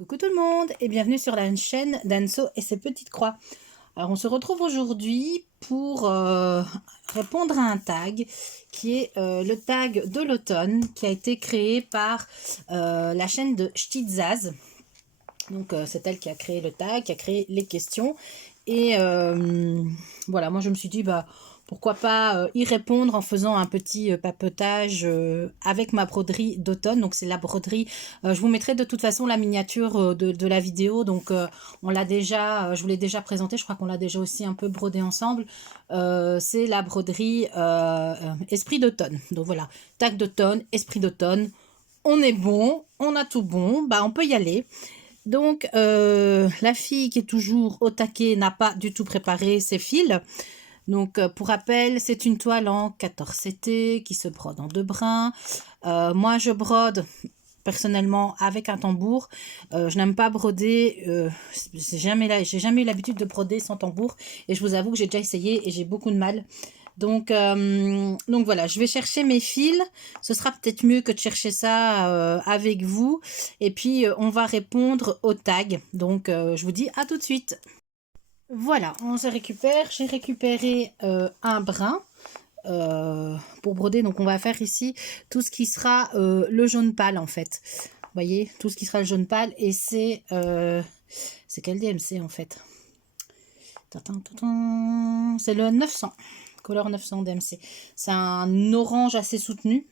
Coucou tout le monde et bienvenue sur la chaîne d'Anso et ses petites croix. Alors on se retrouve aujourd'hui pour répondre à un tag qui est le tag de l'automne qui a été créé par la chaîne de Ch'tizaz. Donc c'est elle qui a créé le tag, qui a créé les questions. Et voilà, moi je me suis dit pourquoi pas y répondre en faisant un petit papetage avec ma broderie d'automne. Donc c'est la broderie, je vous mettrai de toute façon la miniature de la vidéo. Donc on l'a déjà, je vous l'ai déjà présenté, je crois qu'on l'a déjà aussi un peu brodé ensemble. C'est la broderie Esprit d'automne. Donc voilà, tag d'automne, Esprit d'automne. On est bon, on a tout bon, on peut y aller. Donc, la fille qui est toujours au taquet n'a pas du tout préparé ses fils. Donc, pour rappel, c'est une toile en 14 CT qui se brode en 2 brins. Moi, je brode personnellement avec un tambour. Je n'aime pas broder. J'ai jamais eu l'habitude de broder sans tambour. Et je vous avoue que j'ai déjà essayé et j'ai beaucoup de mal. Donc voilà, je vais chercher mes fils. Ce sera peut-être mieux que de chercher ça avec vous. Et puis, on va répondre au tag. Donc, je vous dis à tout de suite. Voilà, on se récupère. J'ai récupéré un brin pour broder. Donc, on va faire ici tout ce qui sera le jaune pâle, en fait. Vous voyez, tout ce qui sera le jaune pâle. Et c'est quel DMC, en fait? C'est le 900. Couleur 900 DMC. C'est un orange assez soutenu.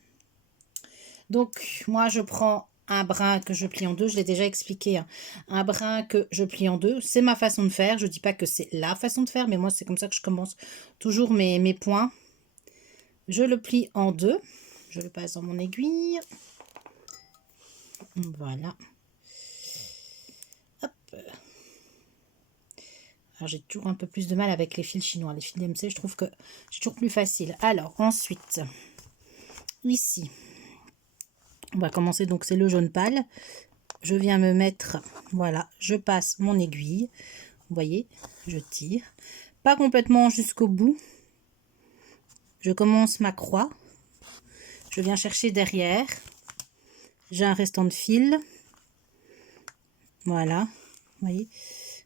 Donc, moi, je prends un brin que je plie en deux. Je l'ai déjà expliqué. Hein. Un brin que je plie en deux. C'est ma façon de faire. Je ne dis pas que c'est la façon de faire, mais moi, c'est comme ça que je commence toujours mes points. Je le plie en deux. Je le passe dans mon aiguille. Voilà. Hop. Alors, j'ai toujours un peu plus de mal avec les fils chinois. Les fils DMC, je trouve que c'est toujours plus facile. Alors, ensuite, ici, on va commencer. Donc, c'est le jaune pâle. Je viens me mettre, voilà, je passe mon aiguille. Vous voyez, je tire. Pas complètement jusqu'au bout. Je commence ma croix. Je viens chercher derrière. J'ai un restant de fil. Voilà, vous voyez.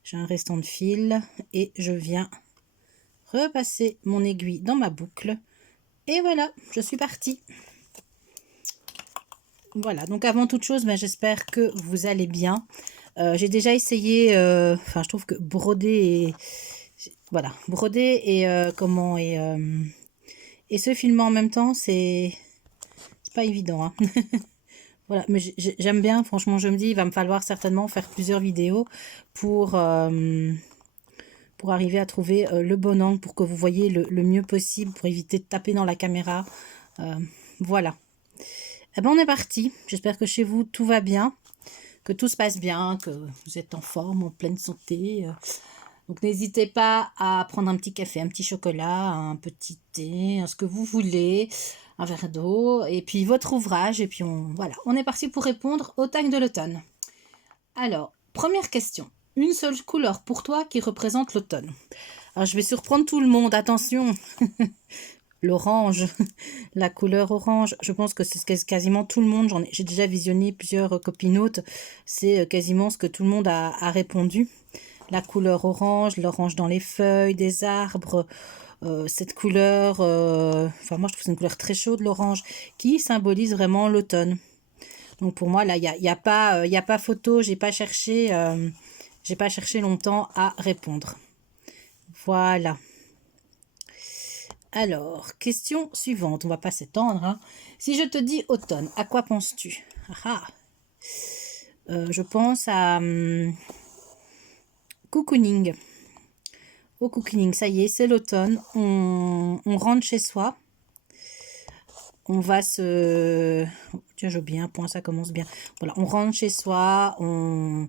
J'ai un restant de fil et je viens repasser mon aiguille dans ma boucle. Et voilà, je suis partie. Voilà, donc avant toute chose, j'espère que vous allez bien. J'ai déjà essayé, je trouve que broder et se filmer en même temps, c'est pas évident. Hein. Voilà, mais j'aime bien, franchement, je me dis, il va me falloir certainement faire plusieurs vidéos pour arriver à trouver le bon angle, pour que vous voyez le mieux possible, pour éviter de taper dans la caméra. Voilà. Eh ben, on est parti. J'espère que chez vous, tout va bien, que tout se passe bien, que vous êtes en forme, en pleine santé. Donc, n'hésitez pas à prendre un petit café, un petit chocolat, un petit thé, ce que vous voulez, un verre d'eau, et puis votre ouvrage. Et puis, voilà, on est parti pour répondre au tag de l'automne. Alors, première question. Une seule couleur pour toi qui représente l'automne. Alors, je vais surprendre tout le monde. Attention, l'orange, la couleur orange. Je pense que c'est quasiment tout le monde. J'ai déjà visionné plusieurs copinotes. C'est quasiment ce que tout le monde a répondu. La couleur orange, l'orange dans les feuilles des arbres. Cette couleur, moi je trouve que c'est une couleur très chaude, l'orange, qui symbolise vraiment l'automne. Donc pour moi, là, il y a pas photo. J'ai pas cherché longtemps à répondre. Voilà. Alors, question suivante. On va pas s'étendre. Hein. Si je te dis automne, à quoi penses-tu? Je pense à cocooning. Au cocooning, ça y est, c'est l'automne. On rentre chez soi. On va se... Tiens, j'ai oublié un point, ça commence bien. Voilà, on rentre chez soi, on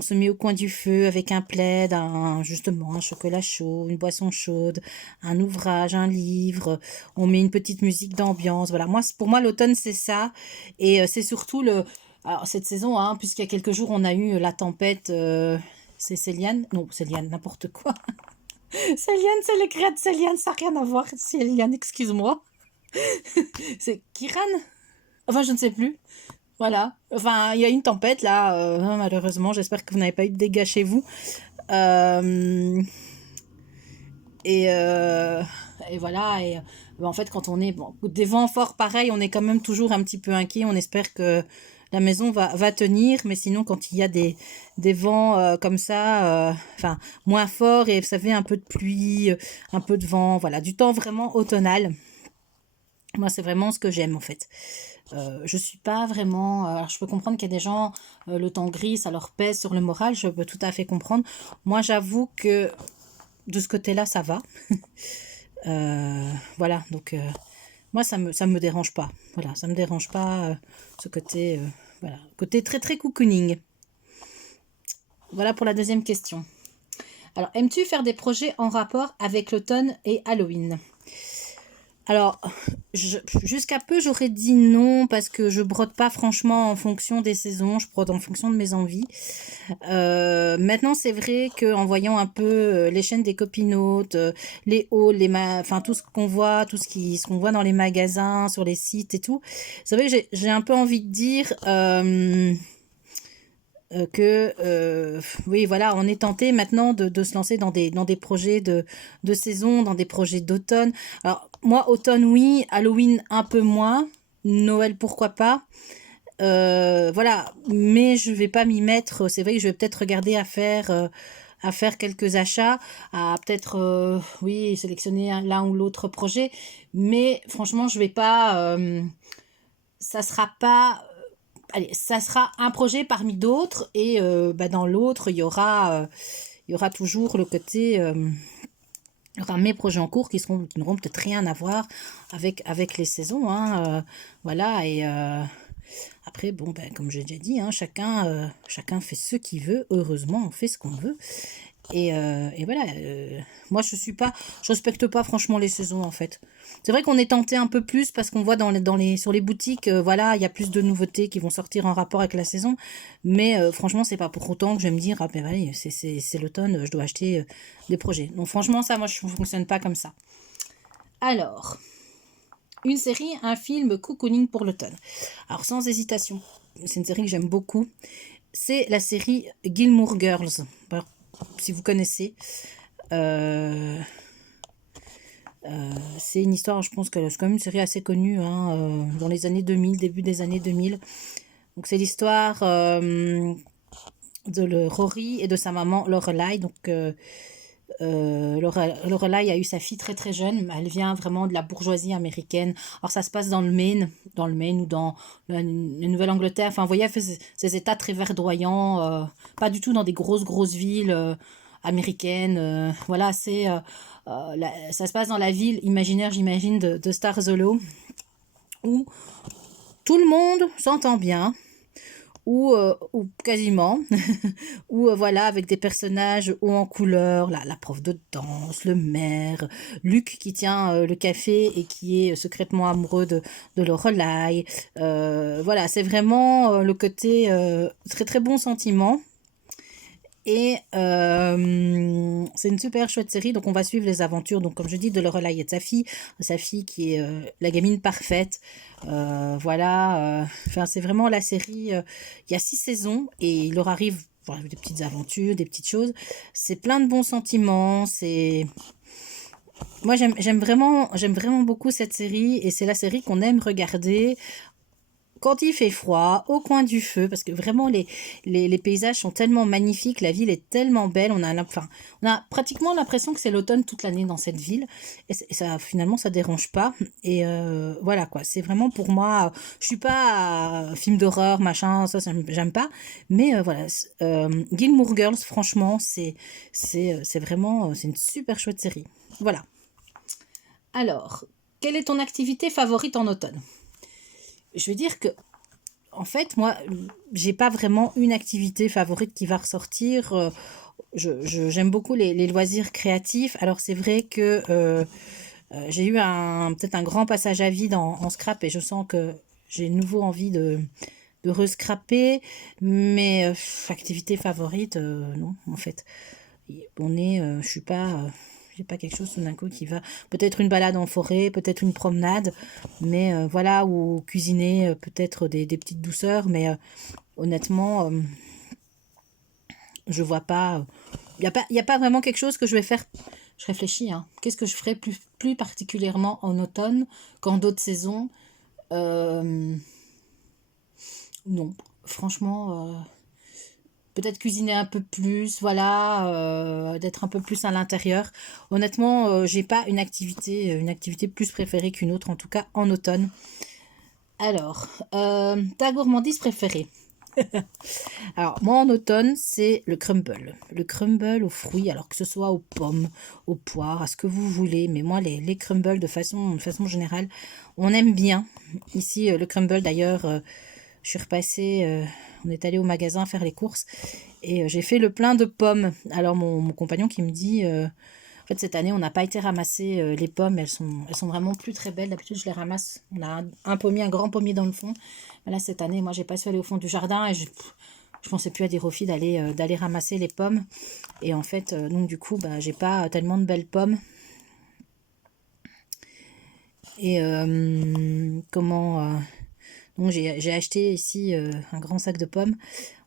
se met au coin du feu avec un plaid, justement un chocolat chaud, une boisson chaude, un ouvrage, un livre. On met une petite musique d'ambiance. Voilà, pour moi, l'automne, c'est ça. Et c'est surtout alors, cette saison, hein, puisqu'il y a quelques jours, on a eu la tempête... c'est Céliane? Non, Céliane, n'importe quoi. Céliane, c'est le créat de Céliane, ça n'a rien à voir. Céliane, excuse-moi. C'est Kiran? Enfin, je ne sais plus. Voilà. Enfin, il y a une tempête là, malheureusement. J'espère que vous n'avez pas eu de dégâts chez vous. Euh, et, euh, et voilà. En fait, quand on est bon, des vents forts pareil, on est quand même toujours un petit peu inquiet. On espère que la maison va tenir. Mais sinon, quand il y a des vents comme ça, enfin, moins forts et vous savez, un peu de pluie, un peu de vent, voilà, du temps vraiment automnal. Moi, c'est vraiment ce que j'aime en fait. Je suis pas vraiment. Alors, je peux comprendre qu'il y a des gens, le temps gris, ça leur pèse sur le moral. Je peux tout à fait comprendre. Moi, j'avoue que de ce côté-là, ça va. Voilà. Donc, moi, ça me dérange pas. Voilà, ça me dérange pas ce côté. Voilà, côté très très cocooning. Voilà pour la deuxième question. Alors, aimes-tu faire des projets en rapport avec l'automne et Halloween? Alors, jusqu'à peu, j'aurais dit non parce que je brode pas franchement en fonction des saisons, je brode en fonction de mes envies. Maintenant, c'est vrai qu'en voyant un peu les chaînes des copinotes, les hauls, enfin tout ce qu'on voit, ce qu'on voit dans les magasins, sur les sites et tout, c'est vrai que j'ai un peu envie de dire que oui, voilà, on est tenté maintenant de se lancer dans des projets de saison, dans des projets d'automne. Alors, moi, automne, oui, Halloween, un peu moins, Noël, pourquoi pas. Voilà, mais je vais pas m'y mettre. C'est vrai que je vais peut-être regarder à faire quelques achats, à peut-être, oui, sélectionner l'un ou l'autre projet, mais franchement, je vais pas. Ça sera pas allez, ça sera un projet parmi d'autres et bah, dans l'autre, il y aura toujours le côté, il y aura mes projets en cours qui n'auront peut-être rien à voir avec les saisons, hein, voilà, et après, bon, ben, comme j'ai déjà dit, hein, chacun fait ce qu'il veut, heureusement, on fait ce qu'on veut, et voilà, moi je respecte pas franchement les saisons en fait. C'est vrai qu'on est tenté un peu plus parce qu'on voit sur les boutiques, voilà, il y a plus de nouveautés qui vont sortir en rapport avec la saison. Mais franchement, c'est pas pour autant que je vais me dire, ah ben allez, c'est l'automne, je dois acheter des projets. Donc franchement, ça, moi je fonctionne pas comme ça. Alors, une série, un film cocooning pour l'automne. Alors sans hésitation, c'est une série que j'aime beaucoup. C'est la série Gilmore Girls. Alors, si vous connaissez. Euh, c'est une histoire, je pense que c'est quand même une série assez connue, hein, dans les années 2000, début des années 2000. Donc c'est l'histoire de Rory et de sa maman Lorelai. Donc Lorelai a eu sa fille très très jeune. Elle vient vraiment de la bourgeoisie américaine. Alors ça se passe dans le Maine ou dans la Nouvelle-Angleterre. Enfin, vous voyez, ces états très verdoyants, pas du tout dans des grosses villes américaines. Voilà, ça se passe dans la ville imaginaire, j'imagine, de Stars Hollow, où tout le monde s'entend bien, ou quasiment, ou voilà, avec des personnages hauts en couleur, la prof de danse, le maire, Luc qui tient le café et qui est secrètement amoureux de Lorelai. Voilà, c'est vraiment le côté très très bon sentiment. Et c'est une super chouette série, donc on va suivre les aventures, donc comme je dis, de Lorelai et de sa fille qui est la gamine parfaite. Voilà, enfin c'est vraiment la série. Il y a 6 saisons et il leur arrive voilà, des petites aventures, des petites choses. C'est plein de bons sentiments. Moi j'aime vraiment beaucoup cette série et c'est la série qu'on aime regarder quand il fait froid, au coin du feu, parce que vraiment les paysages sont tellement magnifiques, la ville est tellement belle, on a pratiquement l'impression que c'est l'automne toute l'année dans cette ville, et ça finalement ça dérange pas, et voilà quoi, c'est vraiment pour moi, je suis pas film d'horreur, machin, ça j'aime pas, mais voilà, Gilmore Girls, franchement, c'est vraiment, c'est une super chouette série, voilà. Alors, quelle est ton activité favorite en automne? Je veux dire que en fait, moi, j'ai pas vraiment une activité favorite qui va ressortir. J'aime beaucoup les loisirs créatifs. Alors, c'est vrai que j'ai eu peut-être un grand passage à vide en scrap et je sens que j'ai de nouveau envie de rescraper. Mais activité favorite, non, en fait. Je suis pas. J'ai pas quelque chose tout d'un coup qui va... Peut-être une balade en forêt, peut-être une promenade, mais voilà, ou cuisiner peut-être des petites douceurs, mais honnêtement, je vois pas... Il y a pas vraiment quelque chose que je vais faire. Je réfléchis, hein. Qu'est-ce que je ferais plus particulièrement en automne qu'en d'autres saisons? Euh, non, franchement, peut-être cuisiner un peu plus, voilà, d'être un peu plus à l'intérieur. Honnêtement, j'ai pas une activité plus préférée qu'une autre, en tout cas en automne. Alors, ta gourmandise préférée? Alors, moi en automne, c'est le crumble. Le crumble aux fruits, alors que ce soit aux pommes, aux poires, à ce que vous voulez. Mais moi, les crumbles, de façon générale, on aime bien. Ici, le crumble, d'ailleurs, je suis repassée, on est allé au magasin faire les courses et j'ai fait le plein de pommes. Alors, mon compagnon qui me dit, en fait, cette année, on n'a pas été ramasser les pommes. Elles sont vraiment plus très belles. D'habitude, je les ramasse. On a un pommier, un grand pommier dans le fond. Mais là, cette année, moi, j'ai pas su aller au fond du jardin et je pensais plus à dire aux filles d'aller ramasser les pommes. Et en fait, donc du coup, bah, j'ai pas tellement de belles pommes. Et donc j'ai acheté ici un grand sac de pommes.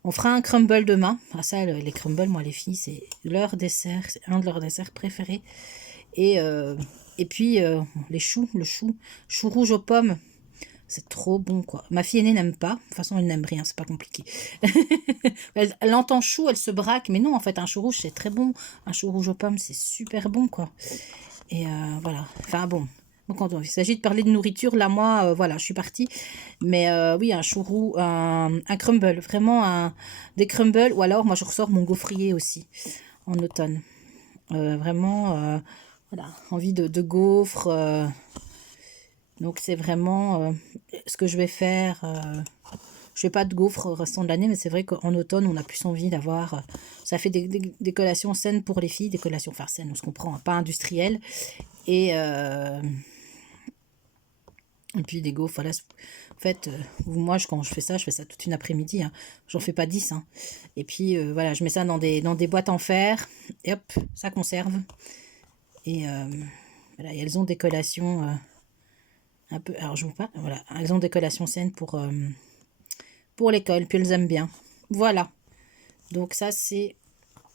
On fera un crumble demain. Ah ça, les crumbles, moi les filles, c'est leur dessert, c'est un de leurs desserts préférés. Et, euh, et puis le chou rouge aux pommes, c'est trop bon quoi. Ma fille aînée n'aime pas. De toute façon, elle n'aime rien, c'est pas compliqué. Elle entend chou, elle se braque, mais non, en fait, un chou rouge c'est très bon. Un chou rouge aux pommes, c'est super bon quoi. Et voilà. Enfin bon. Donc, quand il s'agit de parler de nourriture, là, moi, voilà, je suis partie. Mais oui, un chourou, un crumble, vraiment des crumbles. Ou alors, moi, je ressors mon gaufrier aussi en automne. Vraiment, voilà, envie de gaufres. Donc, c'est vraiment ce que je vais faire. Je fais pas de gaufres au restant de l'année, mais c'est vrai qu'en automne, on a plus envie d'avoir... ça fait des collations saines pour les filles, des collations, enfin saines, on se comprend, hein, pas industrielles. Et, et puis des gaufres, voilà. En fait, moi, quand je fais ça toute une après-midi. Hein. J'en fais pas 10. Hein. Et puis, voilà, je mets ça dans des boîtes en fer. Et hop, ça conserve. Et voilà, et elles ont des collations un peu... Alors, je vous parle, voilà. Elles ont des collations saines pour l'école. Puis, elles aiment bien. Voilà. Donc, ça, c'est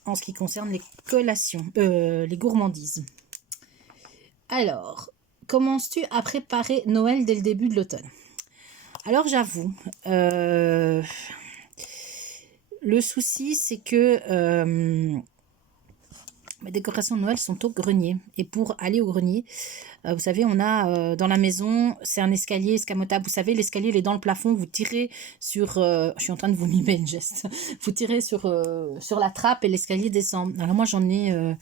en ce qui concerne les collations. Les gourmandises. Alors, commences-tu à préparer Noël dès le début de l'automne? Alors j'avoue, le souci c'est que mes décorations de Noël sont au grenier. Et pour aller au grenier, vous savez, on a dans la maison, c'est un escalier escamotable. Vous savez, l'escalier il est dans le plafond, vous tirez sur... je suis en train de vous mimer une geste. Vous tirez sur la trappe et l'escalier descend. Alors moi j'en ai...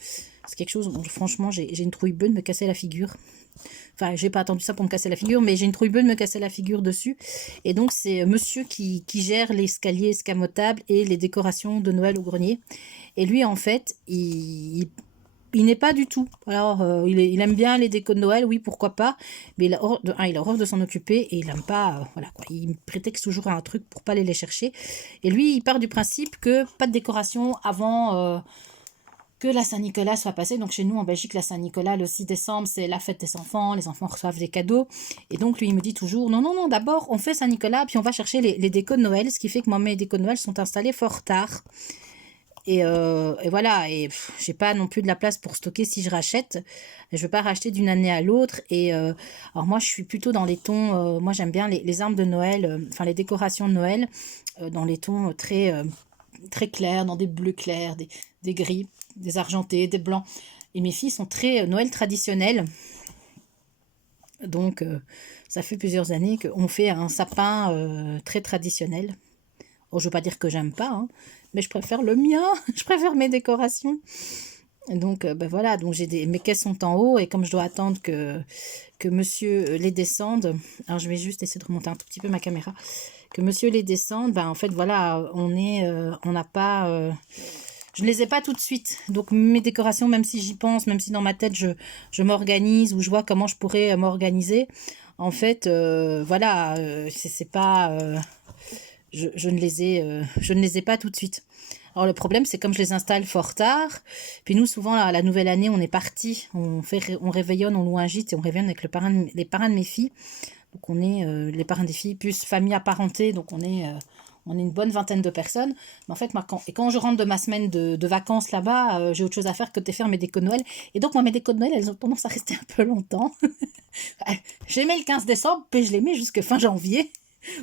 c'est quelque chose, bon, franchement, j'ai une trouille bleue de me casser la figure. Enfin, j'ai pas attendu ça pour me casser la figure, mais j'ai une trouille bleue de me casser la figure dessus. Et donc, c'est monsieur qui gère l'escalier escamotable et les décorations de Noël au grenier. Et lui, en fait, il n'est pas du tout. Alors, il aime bien les décos de Noël, oui, pourquoi pas. Mais il a horreur de s'en occuper et il n'aime pas. Voilà quoi. Il prétexte toujours à un truc pour pas aller les chercher. Et lui, il part du principe que pas de décoration avant. Que la Saint-Nicolas soit passée. Donc chez nous en Belgique, la Saint-Nicolas, le 6 décembre, c'est la fête des enfants. Les enfants reçoivent des cadeaux. Et donc lui, il me dit toujours, non, non, non, d'abord, on fait Saint-Nicolas, puis on va chercher les décos de Noël. Ce qui fait que moi, mes décos de Noël sont installés fort tard. Et voilà, et j'ai pas non plus de la place pour stocker si je rachète. Je veux pas racheter d'une année à l'autre. Et alors moi, je suis plutôt dans les tons. Moi, j'aime bien les arbres de Noël, enfin les décorations de Noël, dans les tons très clairs, dans des bleus clairs, des gris, des argentés, des blancs. Et mes filles sont très Noël traditionnel. Donc, ça fait plusieurs années qu'on fait un sapin très traditionnel. Oh, je veux pas dire que j'aime pas, hein, mais je préfère le mien. Je préfère mes décorations. Donc, ben voilà, donc mes caisses sont en haut et comme je dois attendre que monsieur les descende, alors je vais juste essayer de remonter un tout petit peu ma caméra, que monsieur les descende, ben en fait voilà, on n'a pas, je ne les ai pas tout de suite. Donc mes décorations, même si j'y pense, même si dans ma tête je m'organise ou je vois comment je pourrais m'organiser, en fait, voilà, c'est pas, je ne les ai pas tout de suite. Alors le problème, c'est comme je les installe fort tard, puis nous souvent à la nouvelle année, on est parti, on réveillonne, on loue un gîte et on réveillonne avec les parrains de mes filles. Donc on est les parrains des filles plus famille apparentée, donc on est une bonne vingtaine de personnes. Mais en fait, moi, quand je rentre de ma semaine de vacances là-bas, j'ai autre chose à faire que de faire mes décos de Noël. Et donc moi, mes décos de Noël, elles ont tendance à rester un peu longtemps. Je les mets le 15 décembre, puis je les mets jusqu'à fin janvier.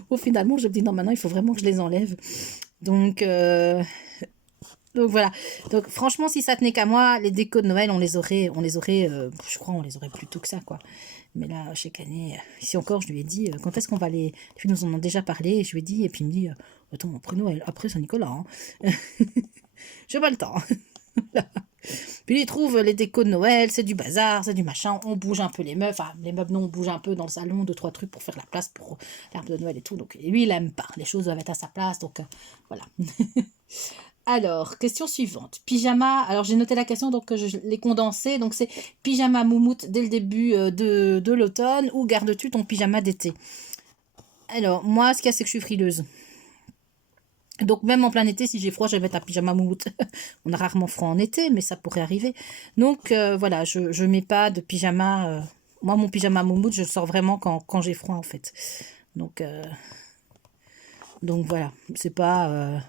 Où finalement, je me dis non, maintenant, il faut vraiment que je les enlève. Donc, donc voilà. Donc franchement, si ça tenait qu'à moi, les décos de Noël, je crois, on les aurait plus tôt que ça, quoi. Mais là, chaque année, ici encore, je lui ai dit, quand est-ce qu'on va les... Puis nous en avons déjà parlé, et je lui ai dit, et puis il me dit, attends, après Noël, après Saint-Nicolas, hein. J'ai pas le temps. Puis il trouve les décos de Noël, c'est du bazar, c'est du machin, on bouge un peu les meubles, enfin les meubles non, on bouge un peu dans le salon, deux, trois trucs pour faire la place pour l'arbre de Noël et tout. Donc lui, il aime pas, les choses doivent être à sa place, donc voilà. Alors, question suivante. Pyjama, alors j'ai noté la question, donc je l'ai condensée. Donc c'est pyjama moumoute dès le début de l'automne ou gardes-tu ton pyjama d'été? Alors, moi, ce qu'il y a, c'est que je suis frileuse. Donc même en plein été, si j'ai froid, je vais mettre un pyjama moumoute. On a rarement froid en été, mais ça pourrait arriver. Donc voilà, je mets pas de pyjama. Moi, mon pyjama moumoute, je le sors vraiment quand j'ai froid, en fait. Donc, donc voilà, c'est pas...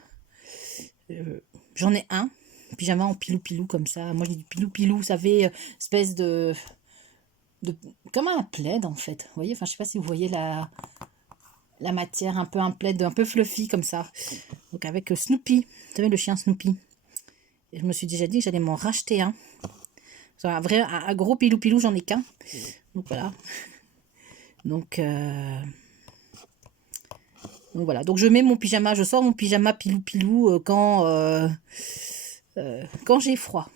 j'en ai un, pyjama en pilou-pilou comme ça. Moi, je dis du pilou-pilou, ça fait espèce de... Comme un plaid, en fait. Vous voyez, enfin, je sais pas si vous voyez la matière, un plaid un peu fluffy comme ça. Donc avec Snoopy, vous savez, le chien Snoopy. Et je me suis déjà dit que j'allais m'en racheter un. Un gros pilou-pilou, j'en ai qu'un. Donc voilà. Donc voilà. Donc je mets mon pyjama, je sors mon pyjama pilou-pilou quand j'ai froid.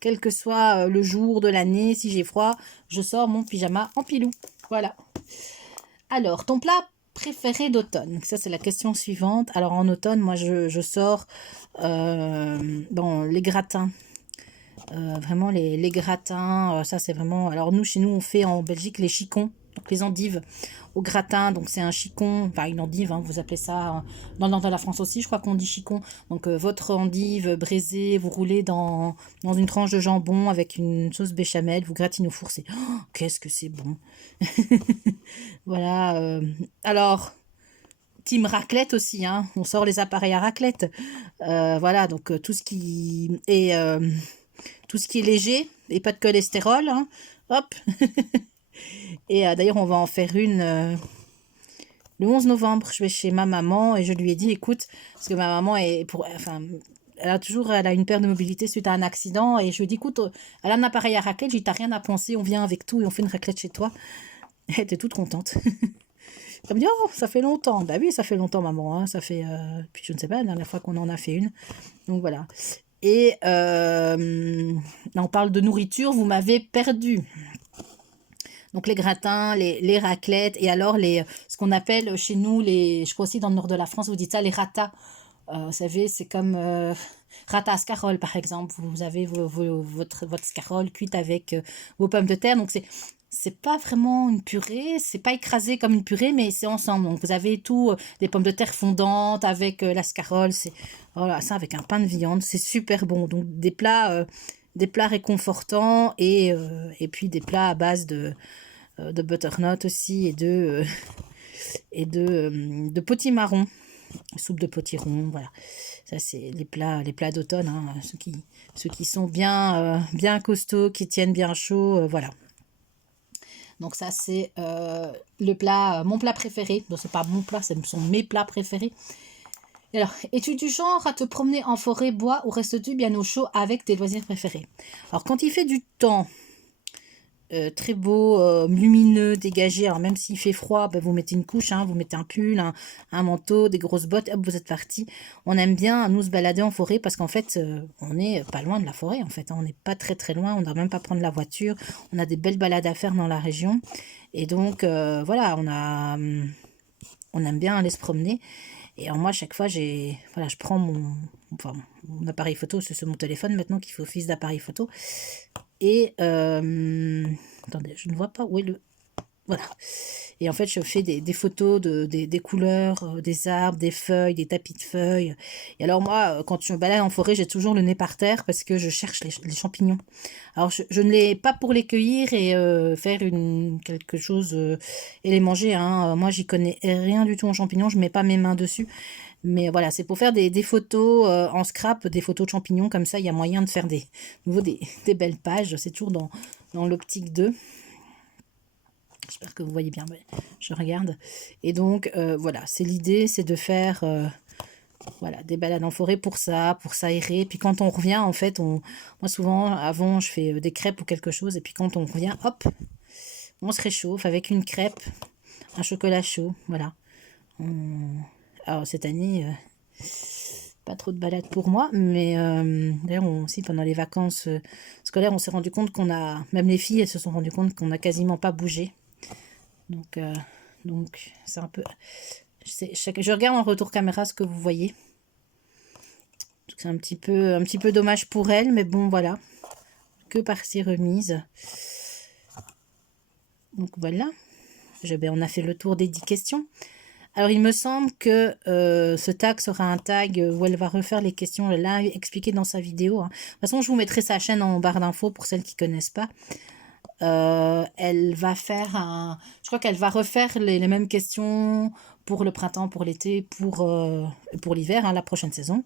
Quel que soit le jour de l'année, si j'ai froid, je sors mon pyjama en pilou. Voilà. Alors, ton plat préféré d'automne? Ça, c'est la question suivante. Alors, en automne, moi, je sors les gratins. Vraiment, les gratins, ça, c'est vraiment... Alors, nous, chez nous, on fait en Belgique les chicons, donc les endives au gratin. Donc, c'est un chicon, enfin, une endive, hein, vous appelez ça. Dans le nord de la France aussi, je crois qu'on dit chicon. Donc, votre endive braisée, vous roulez dans une tranche de jambon avec une sauce béchamel, vous gratinez au four. C'est... Oh, qu'est-ce que c'est bon! Voilà. Alors, team raclette aussi, hein. On sort les appareils à raclette. Voilà, donc tout ce qui est léger et pas de cholestérol, hein. Hop. Et d'ailleurs, on va en faire une le 11 novembre. Je vais chez ma maman et je lui ai dit, écoute, parce que ma maman elle a une perte de mobilité suite à un accident et je lui ai dit, écoute, elle a un appareil à raclette, j'ai dit, t'as rien à penser, on vient avec tout et on fait une raclette chez toi. Elle était toute contente. Elle me dit, oh, ça fait longtemps. Bah oui, ça fait longtemps, maman, hein. Ça fait, puis je ne sais pas, la dernière fois qu'on en a fait une. Donc voilà. Et là, on parle de nourriture, vous m'avez perdu. Donc les gratins, les raclettes, et alors ce qu'on appelle chez nous, je crois aussi dans le nord de la France, vous dites ça, les ratas. Vous savez, c'est comme rata à scarole, par exemple. Vous avez votre scarole cuite avec vos pommes de terre. Donc c'est pas vraiment une purée, c'est pas écrasé comme une purée, mais c'est ensemble. Donc vous avez tout, des pommes de terre fondantes avec la scarole, voilà, ça avec un pain de viande, c'est super bon. Donc des plats réconfortants et puis des plats à base de butternut aussi de potimarron, soupe de potiron, voilà. Ça c'est les plats d'automne, hein, ceux qui sont bien costauds, qui tiennent bien chaud, voilà. Donc ça c'est mon plat préféré. Donc c'est pas mon plat, ce sont mes plats préférés. Et alors, es-tu du genre à te promener en forêt, bois ou restes-tu bien au chaud avec tes loisirs préférés? Alors quand il fait du temps très beau, lumineux, dégagé, alors même s'il fait froid, ben, vous mettez une couche, hein, vous mettez un pull, un manteau, des grosses bottes, hop, vous êtes parti. On aime bien nous se balader en forêt parce qu'en fait, on n'est pas loin de la forêt, en fait, hein, on n'est pas très très loin, on ne doit même pas prendre la voiture, on a des belles balades à faire dans la région. Et donc, voilà, on aime bien aller se promener. Et alors moi, à chaque fois, je prends mon appareil photo, c'est sur mon téléphone maintenant qui fait office d'appareil photo. Et attendez, je ne vois pas où est voilà. Et en fait, je fais des photos des couleurs, des arbres, des feuilles, des tapis de feuilles. Et alors moi, quand je me balade en forêt, j'ai toujours le nez par terre parce que je cherche les champignons. Alors je ne les pas pour les cueillir et faire quelque chose et les manger, hein. Moi, j'y connais rien du tout en champignons. Je mets pas mes mains dessus. Mais voilà, c'est pour faire des photos en scrap, des photos de champignons. Comme ça, il y a moyen de faire des belles pages. C'est toujours dans l'optique 2. J'espère que vous voyez bien, ouais, je regarde. Et donc, voilà, c'est l'idée, c'est de faire voilà, des balades en forêt pour s'aérer. Puis quand on revient, en fait, moi souvent, avant, je fais des crêpes ou quelque chose. Et puis quand on revient, hop, on se réchauffe avec une crêpe, un chocolat chaud, voilà. Alors cette année, pas trop de balades pour moi, mais d'ailleurs aussi pendant les vacances scolaires, on s'est rendu compte même les filles, elles se sont rendues compte qu'on n'a quasiment pas bougé. Donc c'est un peu... Je regarde en retour caméra ce que vous voyez. C'est un petit peu dommage pour elle, mais bon, voilà. Que partie remise. Donc voilà. On a fait le tour des 10 questions. Alors, il me semble que ce tag sera un tag où elle va refaire les questions. Elle l'a expliqué dans sa vidéo, hein. De toute façon, je vous mettrai sa chaîne en barre d'infos pour celles qui ne connaissent pas. Elle va faire je crois qu'elle va refaire les mêmes questions pour le printemps, pour l'été, pour l'hiver, hein, la prochaine saison.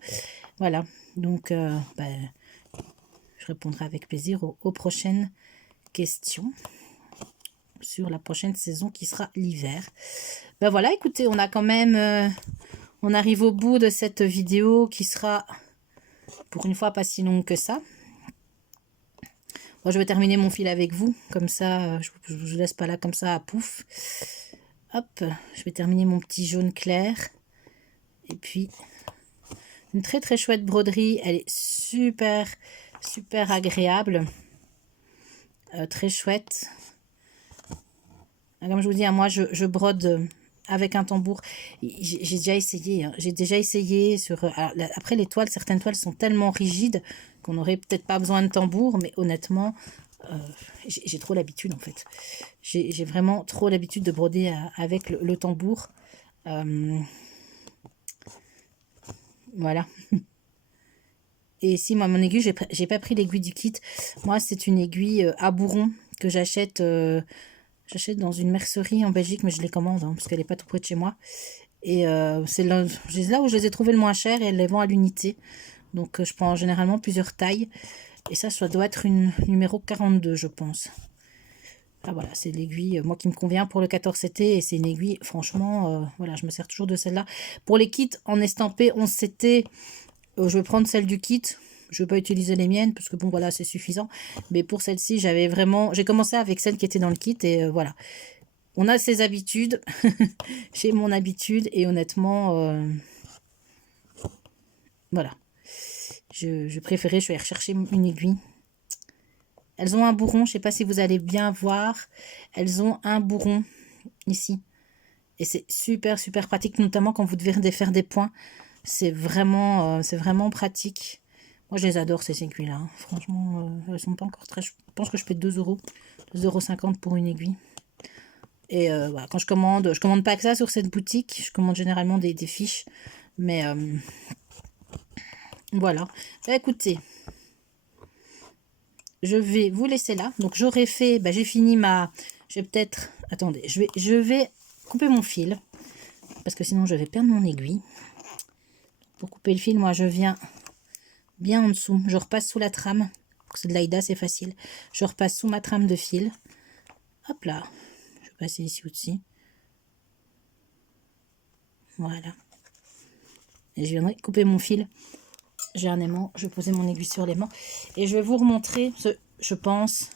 Voilà, donc je répondrai avec plaisir aux prochaines questions sur la prochaine saison qui sera l'hiver. Ben voilà, écoutez, on a quand même... on arrive au bout de cette vidéo qui sera, pour une fois, pas si longue que ça. Moi, je vais terminer mon fil avec vous, comme ça, je ne vous laisse pas là comme ça à pouf. Hop, je vais terminer mon petit jaune clair. Et puis, une très très chouette broderie, elle est super agréable. Très chouette. Comme je vous dis, moi, je brode avec un tambour. J'ai déjà essayé, hein. J'ai déjà essayé sur... après, les toiles, certaines toiles sont tellement rigides qu'on n'aurait peut-être pas besoin de tambour, mais honnêtement, j'ai trop l'habitude en fait. J'ai vraiment trop l'habitude de broder avec le tambour. Voilà. Et ici, moi, mon aiguille, j'ai pas pris l'aiguille du kit. Moi, c'est une aiguille à bourron que j'achète dans une mercerie en Belgique, mais je les commande, hein, parce qu'elle n'est pas tout près de chez moi. Et c'est là où je les ai trouvées le moins cher et elles les vendent à l'unité. Donc je prends généralement plusieurs tailles. Et ça doit être une numéro 42, je pense. Ah voilà, c'est l'aiguille, moi, qui me convient pour le 14CT. Et c'est une aiguille, franchement, voilà, je me sers toujours de celle-là. Pour les kits en estampé 11CT, je vais prendre celle du kit. Je ne vais pas utiliser les miennes, parce que bon, voilà, c'est suffisant. Mais pour celle-ci, j'ai commencé avec celle qui était dans le kit. Et voilà. On a ses habitudes. J'ai mon habitude. Et honnêtement, voilà. Je préférais, je vais rechercher une aiguille. Elles ont un bourron, je ne sais pas si vous allez bien voir. Elles ont un bourron ici. Et c'est super pratique, notamment quand vous devez faire des points. C'est vraiment pratique. Moi, je les adore, ces aiguilles-là, hein. Franchement, elles sont pas encore très... Je pense que je paie 2 €, 2,50 € pour une aiguille. Et voilà, quand je commande pas que ça sur cette boutique. Je commande généralement des fiches. Mais... voilà. Bah, écoutez, je vais vous laisser là. Donc j'aurais fait, j'ai fini je vais peut-être, attendez, je vais couper mon fil parce que sinon je vais perdre mon aiguille. Pour couper le fil, moi je viens bien en dessous. Je repasse sous la trame. C'est de l'Aïda, c'est facile. Je repasse sous ma trame de fil. Hop là. Je vais passer ici au-dessus. Voilà. Et je viendrai couper mon fil. J'ai un aimant, je vais poser mon aiguille sur l'aimant et je vais vous remontrer je pense.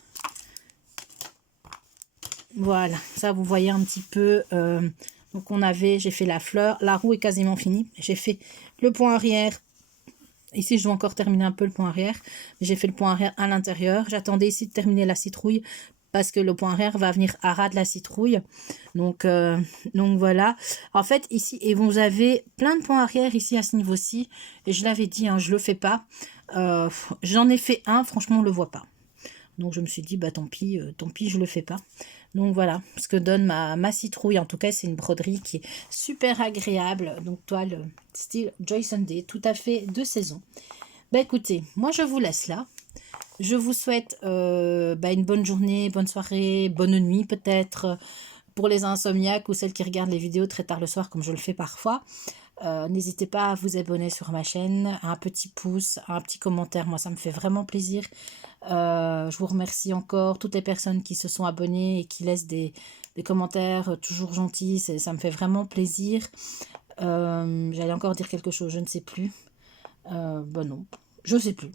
Voilà, ça vous voyez un petit peu. Donc j'ai fait la fleur, la roue est quasiment finie. J'ai fait le point arrière. Ici, je dois encore terminer un peu le point arrière. J'ai fait le point arrière à l'intérieur. J'attendais ici de terminer la citrouille parce que le point arrière va venir à ras de la citrouille. Donc voilà. En fait, ici, et vous avez plein de points arrière ici à ce niveau-ci. Et je l'avais dit, hein, je le fais pas. J'en ai fait un, franchement, on le voit pas. Donc je me suis dit, tant pis, je le fais pas. Donc voilà ce que donne ma citrouille. En tout cas, c'est une broderie qui est super agréable. Donc toile style Joy Sunday, tout à fait de saison. Bah écoutez, moi je vous laisse là. Je vous souhaite une bonne journée, bonne soirée, bonne nuit peut-être pour les insomniaques ou celles qui regardent les vidéos très tard le soir comme je le fais parfois. N'hésitez pas à vous abonner sur ma chaîne, un petit pouce, un petit commentaire, moi ça me fait vraiment plaisir. Je vous remercie encore toutes les personnes qui se sont abonnées et qui laissent des commentaires toujours gentils, ça me fait vraiment plaisir. J'allais encore dire quelque chose, je ne sais plus. Non, je ne sais plus.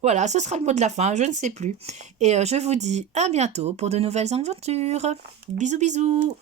Voilà, ce sera le mot de la fin, je ne sais plus. Et je vous dis à bientôt pour de nouvelles aventures. Bisous bisous.